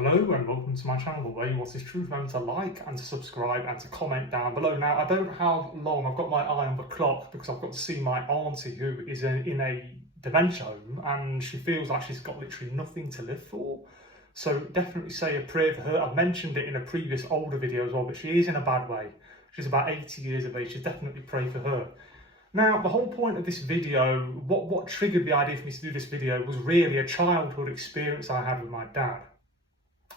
Hello and welcome to my channel, The Way What Is Truth. Remember to like and to subscribe and to comment down below. Now, I don't have long, I've got my eye on the clock because I've got to see my aunty who is in a dementia home and she feels like she's got literally nothing to live for. So definitely say a prayer for her. I've mentioned it in a previous older video as well, but she is in a bad way. She's about 80 years of age, so definitely pray for her. Now, the whole point of this video, what triggered the idea for me to do this video was really a childhood experience I had with my dad.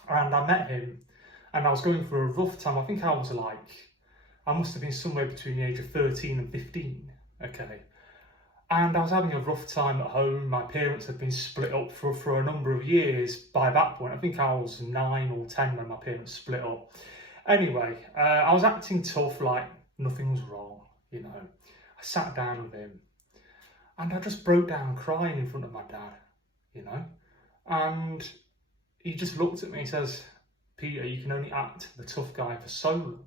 And I met him and I was going through a rough time. I think I must have been somewhere between the age of 13 and 15, okay? And I was having a rough time at home. My parents had been split up for a number of years by that point. I think I was 9 or 10 when my parents split up. Anyway, I was acting tough, like nothing was wrong, you know. I sat down with him and I just broke down crying in front of my dad, you know. And he just looked at me and says, "Peter, you can only act the tough guy for so long."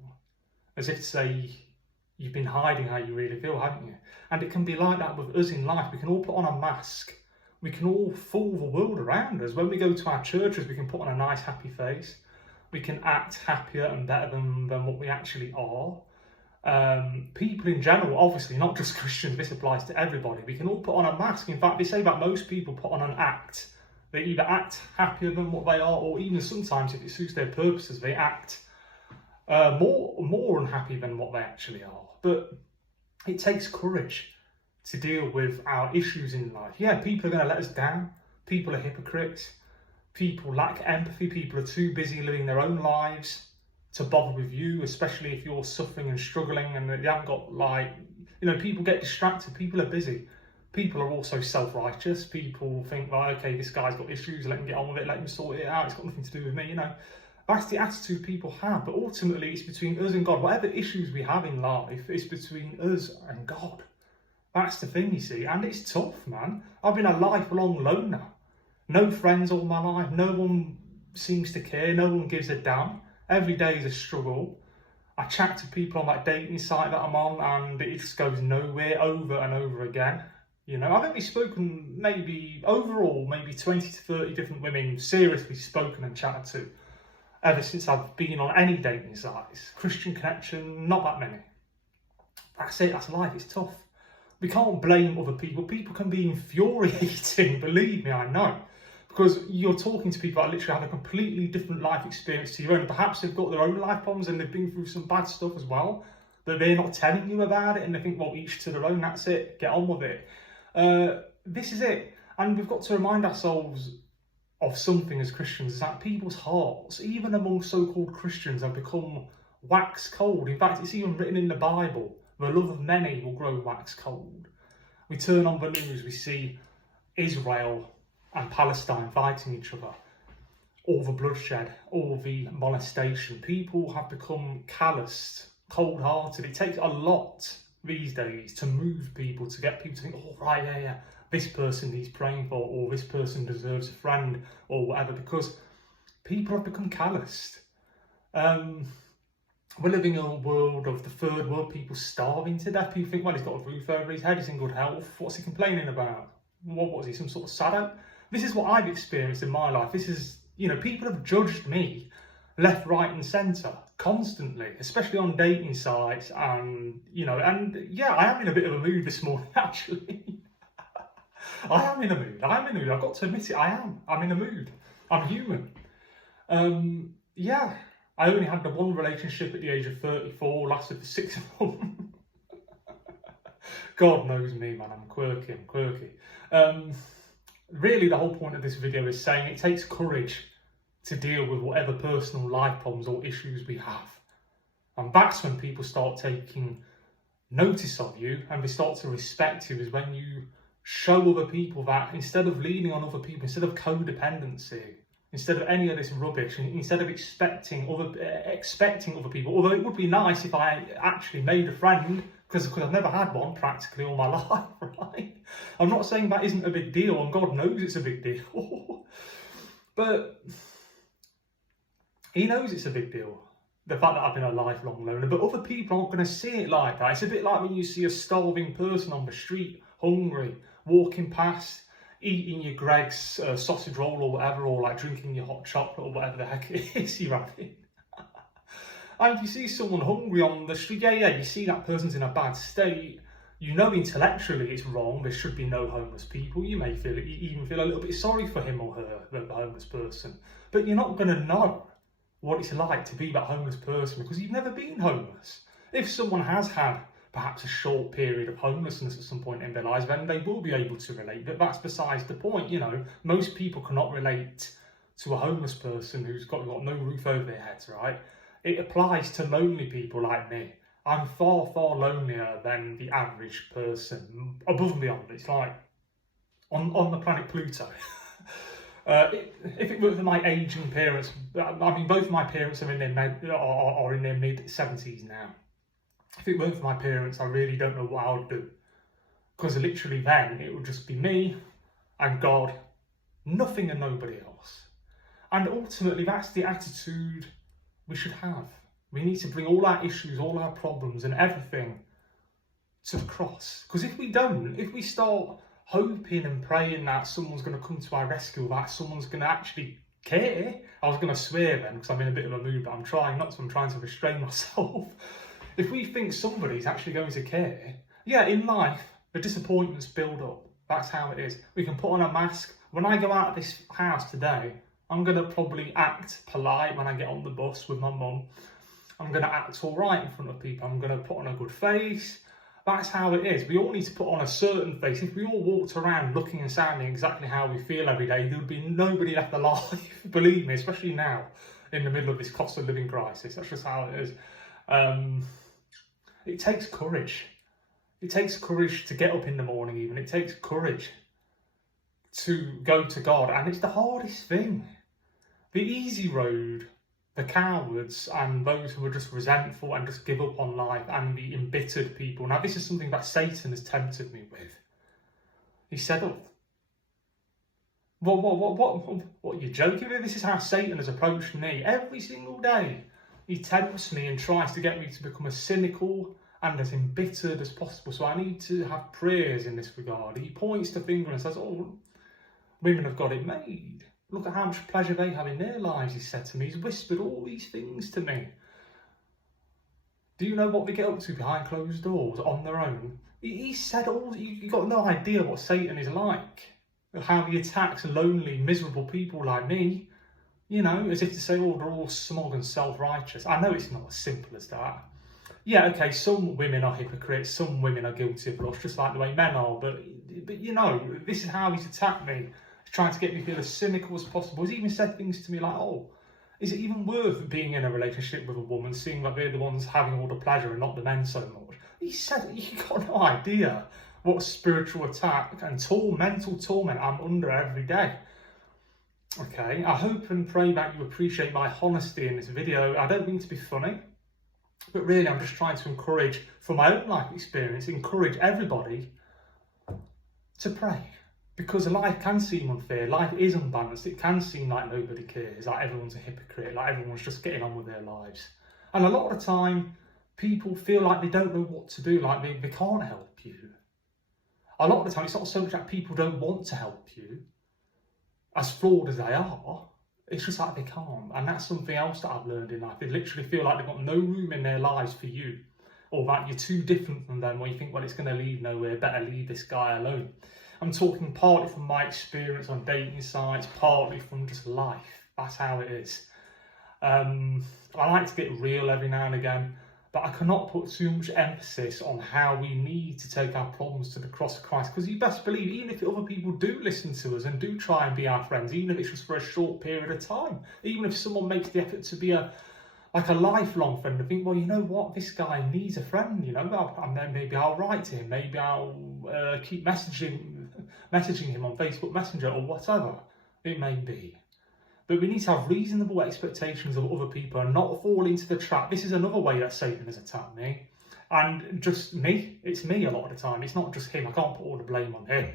As if to say, you've been hiding how you really feel, haven't you? And it can be like that with us in life. We can all put on a mask. We can all fool the world around us. When we go to our churches, we can put on a nice, happy face. We can act happier and better than what we actually are. People in general, obviously, not just Christians, this applies to everybody. We can all put on a mask. In fact, they say that most people put on an act. They either act happier than what they are, or even sometimes, if it suits their purposes, they act more unhappy than what they actually are. But it takes courage to deal with our issues in life. Yeah, people are going to let us down. People are hypocrites. People lack empathy. People are too busy living their own lives to bother with you, especially if you're suffering and struggling and they haven't got, people get distracted. People are busy. People are also self-righteous. People think, well, okay, this guy's got issues, let him get on with it, let him sort it out, it's got nothing to do with me, you know. That's the attitude people have, but ultimately it's between us and God. Whatever issues we have in life, it's between us and God. That's the thing, you see, and it's tough, man. I've been a lifelong loner. No friends all my life, no one seems to care, no one gives a damn. Every day is a struggle. I chat to people on that dating site that I'm on and it just goes nowhere over and over again. You know, I've only spoken maybe 20 to 30 different women, seriously spoken and chatted to, ever since I've been on any dating sites. Christian Connection, not that many. That's it, that's life, it's tough. We can't blame other people. People can be infuriating, believe me, I know. Because you're talking to people that literally have a completely different life experience to your own. Perhaps they've got their own life problems and they've been through some bad stuff as well, but they're not telling you about it and they think, well, each to their own, that's it, get on with it. This is it, and we've got to remind ourselves of something as Christians, is that people's hearts, even among so-called Christians, have become wax cold. In fact, it's even written in the Bible, the love of many will grow wax cold. We turn on the news, we see Israel and Palestine fighting each other, all the bloodshed, all the molestation. People have become calloused, cold-hearted. It takes a lot these days to move people, to get people to think, oh right, yeah, this person needs praying for, or this person deserves a friend, or whatever, because people have become calloused. We're living in a world of the third world, people starving to death. People think, well, he's got a roof over his head, he's in good health, what's he complaining about? What was he, some sort of saddo? This is what I've experienced in my life. This is, people have judged me left, right and centre constantly, especially on dating sites, and I am in a bit of a mood this morning, actually. I am in a mood, I've got to admit it, I'm in a mood, I'm human. I only had the one relationship at the age of 34, lasted for 6 months. God knows me, man, I'm quirky. Really the whole point of this video is saying it takes courage to deal with whatever personal life problems or issues we have. And that's when people start taking notice of you and they start to respect you, is when you show other people that instead of leaning on other people, instead of codependency, instead of any of this rubbish, and instead of expecting other people, although it would be nice if I actually made a friend, because I've never had one practically all my life, right? I'm not saying that isn't a big deal, and God knows it's a big deal. But He knows it's a big deal, the fact that I've been a lifelong loner, but other people aren't going to see it like that. It's a bit like when you see a starving person on the street, hungry, walking past. eating your Greg's sausage roll or whatever, or like drinking your hot chocolate or whatever the heck it is you're having. And you see someone hungry on the street, you see that person's in a bad state. You know intellectually it's wrong, there should be no homeless people. You may even feel a little bit sorry for him or her, the homeless person. But you're not going to know what it's like to be that homeless person because you've never been homeless. If someone has had perhaps a short period of homelessness at some point in their lives, then they will be able to relate. But that's besides the point, you know. Most people cannot relate to a homeless person who's got no roof over their heads, right? It applies to lonely people like me. I'm far, far lonelier than the average person, above and beyond. It's like on the planet Pluto. If it were for my aging parents, I mean, both my parents are in their mid-70s now. If it weren't for my parents, I really don't know what I would do. Because literally then, it would just be me and God, nothing and nobody else. And ultimately, that's the attitude we should have. We need to bring all our issues, all our problems and everything to the cross. Because if we don't, if we start hoping and praying that someone's going to come to our rescue, that someone's going to actually care. I was going to swear then because I'm in a bit of a mood, but I'm trying not to. I'm trying to restrain myself. If we think somebody's actually going to care, yeah, in life, the disappointments build up. That's how it is. We can put on a mask. When I go out of this house today, I'm going to probably act polite when I get on the bus with my mum. I'm going to act all right in front of people. I'm going to put on a good face. That's how it is. We all need to put on a certain face. If we all walked around looking and sounding exactly how we feel every day, there would be nobody left alive. Believe me, especially now, in the middle of this cost of living crisis. That's just how it is. It takes courage. It takes courage to get up in the morning even. It takes courage to go to God. And it's the hardest thing. The easy road, the cowards and those who are just resentful and just give up on life, and the embittered people. Now, this is something that Satan has tempted me with. He said, "Oh, what are you joking with? This is how Satan has approached me every single day. He tempts me and tries to get me to become as cynical and as embittered as possible. So I need to have prayers in this regard." He points the finger and says, "Oh, women have got it made. Look at how much pleasure they have in their lives," he said to me. He's whispered all these things to me. Do you know what they get up to behind closed doors on their own? He said all, you got no idea what Satan is like. How he attacks lonely, miserable people like me. You know, as if to say, oh, they're all smug and self-righteous. I know it's not as simple as that. Yeah, okay, some women are hypocrites, some women are guilty of lust, just like the way men are. But you know, this is how he's attacked me. Trying to get me to feel as cynical as possible. He's even said things to me like, oh, is it even worth being in a relationship with a woman, seeing that they're the ones having all the pleasure and not the men so much? He said, you got no idea what spiritual attack and mental torment I'm under every day. Okay, I hope and pray that you appreciate my honesty in this video. I don't mean to be funny, but really I'm just trying to encourage, from my own life experience, encourage everybody to pray. Because life can seem unfair, life is unbalanced, it can seem like nobody cares, like everyone's a hypocrite, like everyone's just getting on with their lives. And a lot of the time, people feel like they don't know what to do, like they can't help you. A lot of the time, it's not so much that people don't want to help you, as flawed as they are, it's just like they can't. And that's something else that I've learned in life. They literally feel like they've got no room in their lives for you, or that you're too different from them, or you think, well, it's going to lead nowhere, better leave this guy alone. I'm talking partly from my experience on dating sites, partly from just life. That's how it is. I like to get real every now and again, but I cannot put too much emphasis on how we need to take our problems to the cross of Christ. Because you best believe, even if other people do listen to us and do try and be our friends, even if it's just for a short period of time, even if someone makes the effort to be a lifelong friend, and think, well, you know what, this guy needs a friend, you know, maybe I'll write to him, maybe I'll keep messaging him on Facebook Messenger or whatever it may be. But we need to have reasonable expectations of other people and not fall into the trap. This is another way that Satan has attacked me. And just me, it's me a lot of the time. It's not just him. I can't put all the blame on him.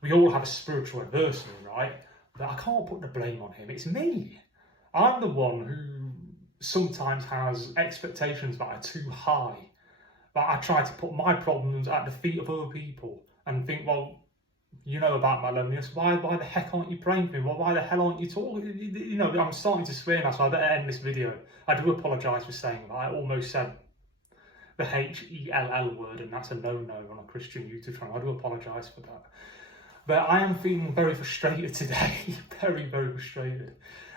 We all have a spiritual adversary, right? But I can't put the blame on him. It's me. I'm the one who sometimes has expectations that are too high. But I try to put my problems at the feet of other people and think, well, you know about my loneliness. Why the heck aren't you praying for me? Why the hell aren't you talking? You know, I'm starting to swear now, so I better end this video. I do apologise for saying that. I almost said the H-E-L-L word, and that's a no-no on a Christian YouTube channel. I do apologise for that. But I am feeling very frustrated today. Very, very frustrated.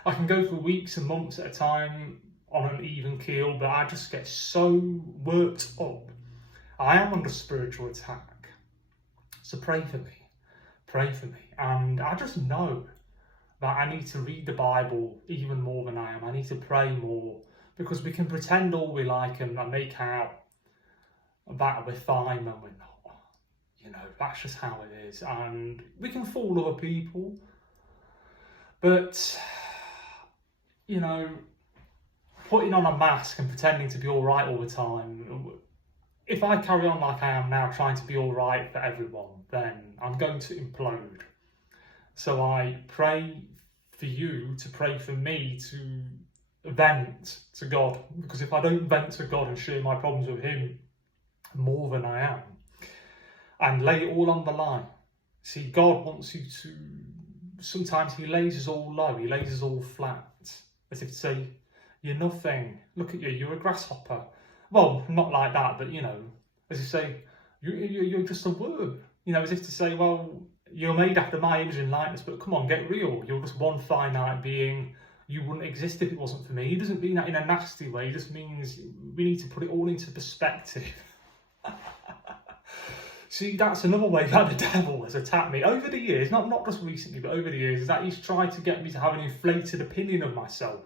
I can go for weeks and months at a time on an even keel, but I just get so worked up. I am under spiritual attack. So pray for me. Pray for me. And I just know that I need to read the Bible even more than I am. I need to pray more, because we can pretend all we like and make out that we're fine when we're not. You know, that's just how it is. And we can fool other people. But, you know, putting on a mask and pretending to be all right all the time, if I carry on like I am now, trying to be all right for everyone, then I'm going to implode. So I pray for you to pray for me to vent to God, because if I don't vent to God and share my problems with him more than I am, and lay it all on the line. See, God wants you to, sometimes he lays us all low, he lays us all flat, as if to say, you're nothing, look at you, you're a grasshopper. Well, not like that, but you know, as if to say, you're just a worm. You know, as if to say, well, you're made after my image and likeness, but come on, get real. You're just one finite being. You wouldn't exist if it wasn't for me. He doesn't mean that in a nasty way. He just means we need to put it all into perspective. See, that's another way that the devil has attacked me over the years, not just recently, but over the years, is that he's tried to get me to have an inflated opinion of myself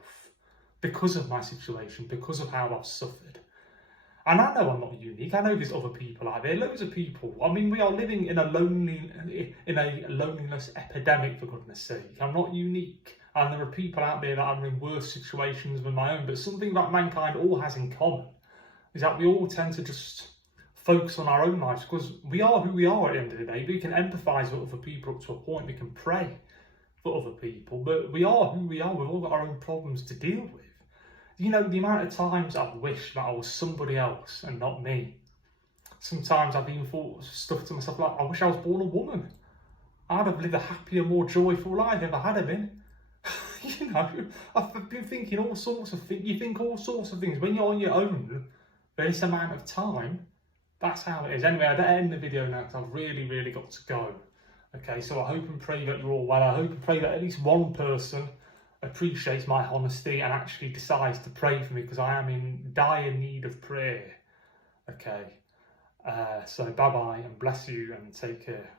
because of my situation, because of how I've suffered. And I know I'm not unique. I know there's other people out there, loads of people. I mean, we are living in a loneliness epidemic, for goodness sake. I'm not unique. And there are people out there that are in worse situations than my own. But something that mankind all has in common is that we all tend to just focus on our own lives, because we are who we are at the end of the day. We can empathise with other people up to a point. We can pray for other people. But we are who we are. We've all got our own problems to deal with. You know, the amount of times I've wished that I was somebody else and not me. Sometimes I've even thought stuff to myself like, I wish I was born a woman. I'd have lived a happier, more joyful life if I had been. You know, I've been thinking all sorts of things. You think all sorts of things. When you're on your own for this amount of time, that's how it is. Anyway, I better end the video now because I've really, really got to go. Okay, so I hope and pray that you're all well. I hope and pray that at least one person appreciates my honesty and actually decides to pray for me, because I am in dire need of prayer. Okay, so bye bye and bless you and take care.